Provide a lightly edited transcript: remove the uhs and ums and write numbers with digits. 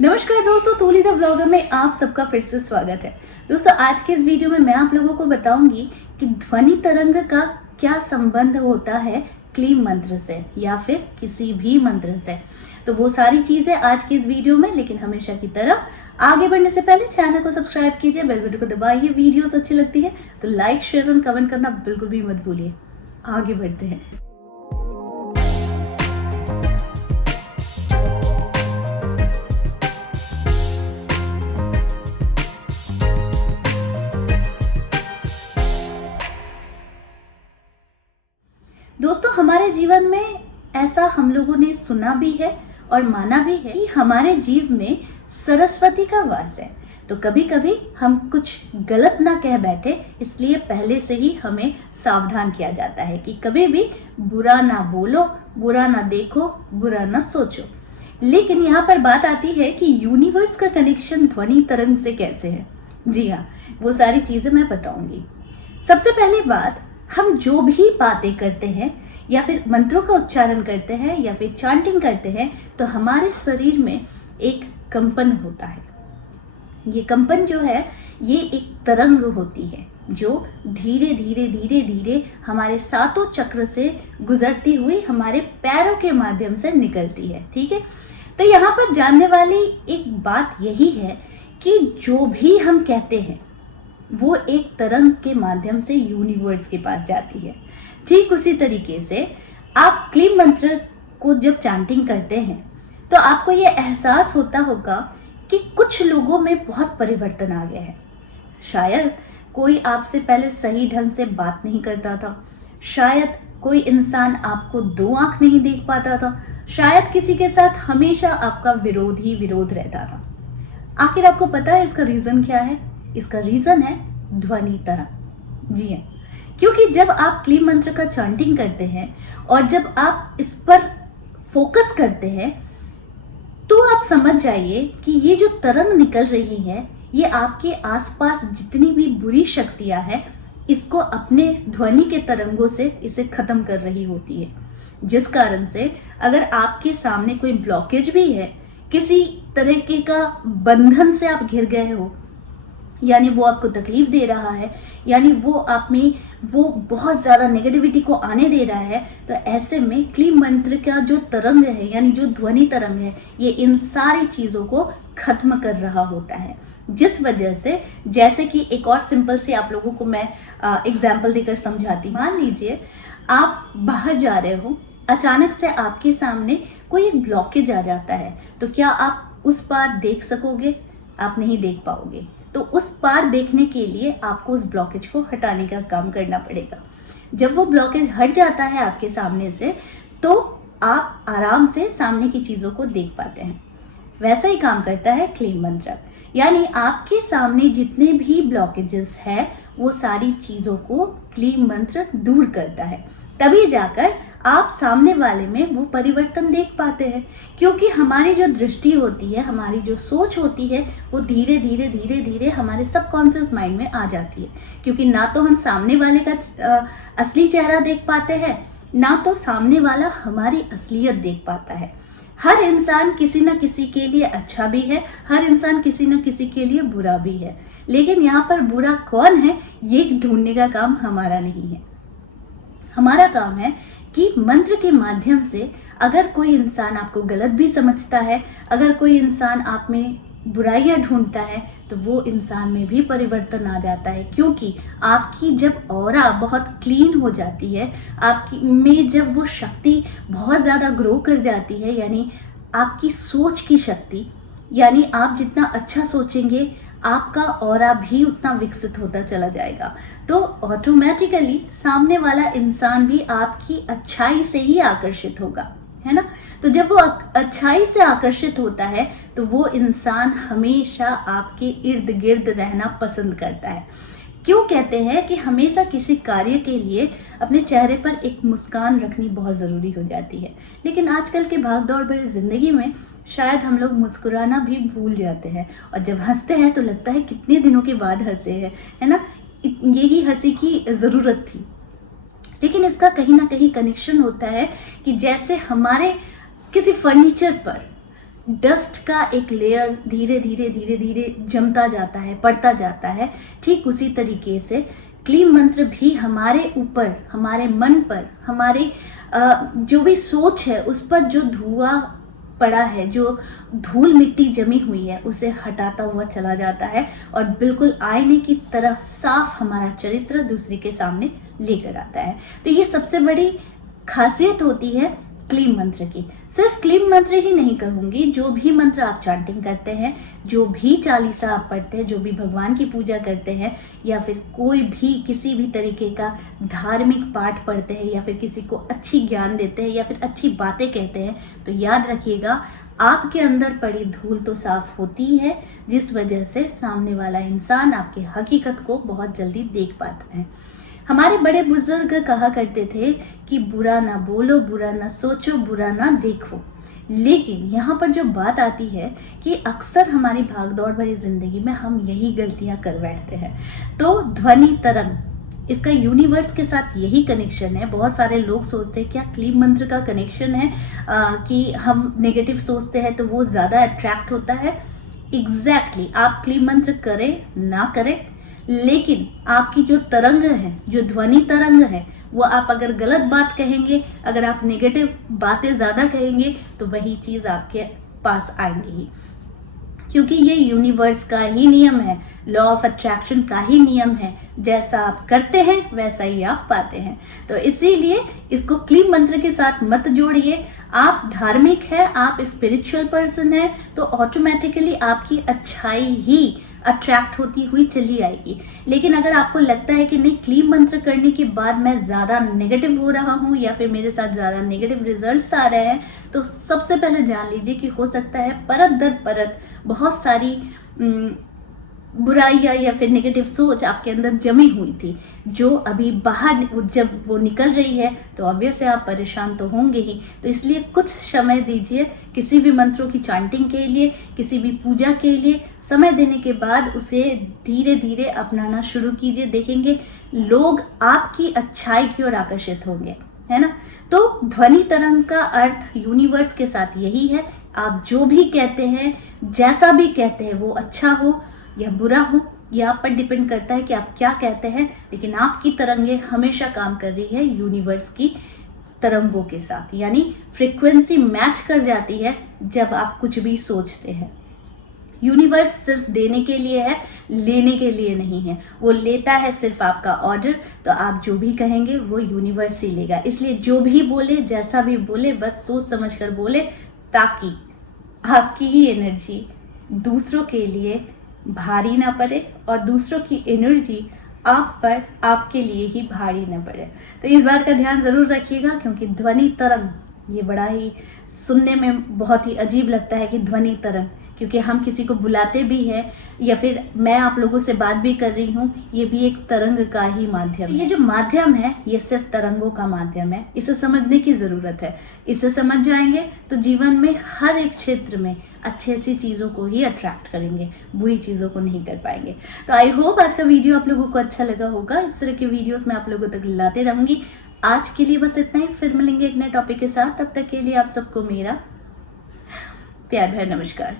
नमस्कार दोस्तों, तूली the blogger में आप सबका फिर से स्वागत है। दोस्तों, आज के इस वीडियो में मैं आप लोगों को बताऊंगी कि ध्वनि तरंग का क्या संबंध होता है क्लीम मंत्र से या फिर किसी भी मंत्र से। तो वो सारी चीजें आज की इस वीडियो में, लेकिन हमेशा की तरह आगे बढ़ने से पहले चैनल को सब्सक्राइब कीजिए, बेल बटन को दबाइए। वीडियोस अच्छी लगती है तो लाइक, शेयर और कमेंट करना बिल्कुल भी मत भूलिए। आगे बढ़ते हैं। दोस्तों, हमारे जीवन में ऐसा हम लोगों ने सुना भी है और माना भी है कि हमारे जीव में सरस्वती का वास है। तो कभी कभी हम कुछ गलत ना कह बैठे, इसलिए पहले से ही हमें सावधान किया जाता है कि कभी भी बुरा ना बोलो, बुरा ना देखो, बुरा ना सोचो। लेकिन यहाँ पर बात आती है कि यूनिवर्स का कनेक्शन ध्वनि तरंग से कैसे है। जी हाँ, वो सारी चीजें मैं बताऊंगी। सबसे पहली बात, हम जो भी बातें करते हैं या फिर मंत्रों का उच्चारण करते हैं या फिर चांटिंग करते हैं, तो हमारे शरीर में एक कंपन होता है। ये कंपन जो है, ये एक तरंग होती है जो धीरे धीरे धीरे धीरे हमारे सातों चक्र से गुजरती हुई हमारे पैरों के माध्यम से निकलती है। ठीक है, तो यहाँ पर जानने वाली एक बात यही है कि जो भी हम कहते हैं वो एक तरंग के माध्यम से यूनिवर्स के पास जाती है। ठीक उसी तरीके से आप क्लीम मंत्र को जब चांटिंग करते हैं तो आपको ये एहसास होता होगा कि कुछ लोगों में बहुत परिवर्तन आ गया है। शायद कोई आपसे पहले सही ढंग से बात नहीं करता था, शायद कोई इंसान आपको दो आंख नहीं देख पाता था, शायद किसी के साथ हमेशा आपका विरोध ही विरोध रहता था। आखिर आपको पता है इसका रीजन क्या है? इसका रीजन है ध्वनि तरंग। जी हाँ, क्योंकि जब आप क्लीम मंत्र का चांटिंग करते हैं और जब आप इस पर फोकस करते हैं तो आप समझ जाइए कि ये जो तरंग निकल रही है, ये आपके आसपास जितनी भी बुरी शक्तियां हैं, इसको अपने ध्वनि के तरंगों से इसे खत्म कर रही होती है। जिस कारण से अगर आपके सामने कोई ब्लॉकेज भी है, किसी तरीके का बंधन से आप घिर गए हो, यानी वो आपको तकलीफ दे रहा है, यानी वो आप में वो बहुत ज़्यादा नेगेटिविटी को आने दे रहा है, तो ऐसे में क्लीम मंत्र का जो तरंग है, यानी जो ध्वनि तरंग है, ये इन सारी चीज़ों को खत्म कर रहा होता है। जिस वजह से, जैसे कि एक और सिंपल से आप लोगों को मैं एग्जाम्पल देकर समझाती हूँ। मान लीजिए आप बाहर जा रहे हो, अचानक से आपके सामने कोई एक ब्लॉकेज आ जाता है, तो क्या आप उस पार देख सकोगे? आप नहीं देख पाओगे। तो उस पार देखने के लिए आपको उस ब्लॉकेज को हटाने का काम करना पड़ेगा। जब वो ब्लॉकेज हट जाता है आपके सामने से, तो आप आराम से सामने की चीज़ों को देख पाते हैं। वैसा ही काम करता है क्लीम मंत्र, यानी आपके सामने जितने भी ब्लॉकेजेस है, वो सारी चीज़ों को क्लीम मंत्र दूर करता है। तभी जाकर आप सामने वाले में वो परिवर्तन देख पाते हैं, क्योंकि हमारी जो दृष्टि होती है, हमारी जो सोच होती है, वो धीरे धीरे धीरे धीरे हमारे सबकॉन्शियस माइंड में आ जाती है। क्योंकि ना तो हम सामने वाले का असली चेहरा देख पाते हैं, ना तो सामने वाला हमारी असलियत देख पाता है। हर इंसान किसी न किसी के लिए अच्छा भी है, हर इंसान किसी न किसी के लिए बुरा भी है, लेकिन यहाँ पर बुरा कौन है, ये ढूंढने का काम हमारा नहीं है। हमारा काम है कि मंत्र के माध्यम से अगर कोई इंसान आपको गलत भी समझता है, अगर कोई इंसान आप में बुराइयां ढूंढता है, तो वो इंसान में भी परिवर्तन आ जाता है। क्योंकि आपकी जब ऑरा बहुत क्लीन हो जाती है, आपकी में जब वो शक्ति बहुत ज़्यादा ग्रो कर जाती है, यानी आपकी सोच की शक्ति, यानी आप जितना अच्छा सोचेंगे, आपका ऑरा भी उतना विकसित होता चला जाएगा। तो ऑटोमेटिकली सामने वाला इंसान भी आपकी अच्छाई से ही आकर्षित होगा, है ना। तो जब वो अच्छाई से आकर्षित होता है, तो वो इंसान हमेशा आपके इर्द गिर्द रहना पसंद करता है। क्यों कहते हैं कि हमेशा किसी कार्य के लिए अपने चेहरे पर एक मुस्कान रखनी बहुत ज़रूरी हो जाती है। लेकिन आजकल के भागदौड़ भरी ज़िंदगी में शायद हम लोग मुस्कुराना भी भूल जाते हैं, और जब हंसते हैं तो लगता है कितने दिनों के बाद हंसे हैं, है ना। यही हंसी की ज़रूरत थी। लेकिन इसका कहीं ना कहीं कनेक्शन होता है कि जैसे हमारे किसी फर्नीचर पर डस्ट का एक लेयर धीरे धीरे जमता जाता है, पड़ता जाता है, ठीक उसी तरीके से क्लीन मंत्र भी हमारे ऊपर, हमारे मन पर, हमारे जो भी सोच है उस पर जो धुआं पड़ा है, जो धूल मिट्टी जमी हुई है, उसे हटाता हुआ चला जाता है और बिल्कुल आईने की तरह साफ हमारा चरित्र दूसरे के सामने लेकर आता है। तो ये सबसे बड़ी खासियत होती है क्लीन मंत्र की। सिर्फ क्लीन मंत्र ही नहीं कहूँगी, जो भी मंत्र आप चांटिंग करते हैं, जो भी चालीसा आप पढ़ते हैं, जो भी भगवान की पूजा करते हैं, या फिर कोई भी किसी भी तरीके का धार्मिक पाठ पढ़ते हैं, या फिर किसी को अच्छी ज्ञान देते हैं, या फिर अच्छी बातें कहते हैं, तो याद रखिएगा आपके अंदर पड़ी धूल तो साफ होती है, जिस वजह से सामने वाला इंसान आपकी हकीकत को बहुत जल्दी देख पाता है। हमारे बड़े बुजुर्ग कहा करते थे कि बुरा ना बोलो, बुरा ना सोचो, बुरा ना देखो। लेकिन यहाँ पर जो बात आती है कि अक्सर हमारी भागदौड़ भरी जिंदगी में हम यही गलतियाँ कर बैठते हैं। तो ध्वनि तरंग, इसका यूनिवर्स के साथ यही कनेक्शन है। बहुत सारे लोग सोचते हैं क्या क्लीन मंत्र का कनेक्शन है कि हम नेगेटिव सोचते हैं तो वो ज़्यादा अट्रैक्ट होता है। एग्जैक्टली आप क्लीन मंत्र करें ना करें, लेकिन आपकी जो तरंग है, जो ध्वनि तरंग है, वो आप अगर गलत बात कहेंगे, अगर आप नेगेटिव बातें ज़्यादा कहेंगे, तो वही चीज़ आपके पास आएंगी ही, क्योंकि ये यूनिवर्स का ही नियम है, लॉ ऑफ अट्रैक्शन का ही नियम है। जैसा आप करते हैं वैसा ही आप पाते हैं। तो इसीलिए इसको क्लीन मंत्र के साथ मत जोड़िए। आप धार्मिक है, आप स्पिरिचुअल पर्सन है, तो ऑटोमेटिकली आपकी अच्छाई ही अट्रैक्ट होती हुई चली आएगी। लेकिन अगर आपको लगता है कि नहीं, क्लीन मंत्र करने के बाद मैं ज़्यादा नेगेटिव हो रहा हूँ या फिर मेरे साथ ज़्यादा नेगेटिव रिजल्ट्स आ रहे हैं, तो सबसे पहले जान लीजिए कि हो सकता है परत दर परत बहुत सारी बुराइयाँ या फिर नेगेटिव सोच आपके अंदर जमी हुई थी, जो अभी बाहर जब वो निकल रही है तो ऑब्वियस है आप परेशान तो होंगे ही। तो इसलिए कुछ समय दीजिए किसी भी मंत्रों की चांटिंग के लिए, किसी भी पूजा के लिए। समय देने के बाद उसे धीरे धीरे अपनाना शुरू कीजिए, देखेंगे लोग आपकी अच्छाई की ओर आकर्षित होंगे, है ना। तो ध्वनि तरंग का अर्थ यूनिवर्स के साथ यही है। आप जो भी कहते हैं, जैसा भी कहते हैं, वो अच्छा हो या बुरा हो, यह आप पर डिपेंड करता है कि आप क्या कहते हैं। लेकिन आपकी तरंगे हमेशा काम कर रही है यूनिवर्स की तरंगों के साथ, यानी फ्रीक्वेंसी मैच कर जाती है जब आप कुछ भी सोचते हैं। यूनिवर्स सिर्फ देने के लिए है, लेने के लिए नहीं है। वो लेता है सिर्फ आपका ऑर्डर, तो आप जो भी कहेंगे वो यूनिवर्स ही लेगा। इसलिए जो भी बोले, जैसा भी बोले, बस सोच समझ कर बोले, ताकि आपकी ही एनर्जी दूसरों के लिए भारी ना पड़े और दूसरों की एनर्जी आप पर, आपके लिए ही भारी ना पड़े। तो इस बात का ध्यान ज़रूर रखिएगा, क्योंकि ध्वनि तरंग ये बड़ा ही सुनने में बहुत ही अजीब लगता है कि ध्वनि तरंग, क्योंकि हम किसी को बुलाते भी हैं या फिर मैं आप लोगों से बात भी कर रही हूँ, ये भी एक तरंग का ही माध्यम है। ये जो माध्यम है ये सिर्फ तरंगों का माध्यम है, इसे समझने की ज़रूरत है। इसे समझ जाएंगे तो जीवन में हर एक क्षेत्र में अच्छी अच्छी चीज़ों को ही अट्रैक्ट करेंगे, बुरी चीज़ों को नहीं कर पाएंगे। तो आई होप आज का वीडियो आप लोगों को अच्छा लगा होगा। इस तरह के वीडियोस मैं आप लोगों तक लाते रहूँगी। आज के लिए बस इतना ही, फिर मिलेंगे एक नए टॉपिक के साथ। तब तक के लिए आप सबको मेरा प्यार भरा नमस्कार।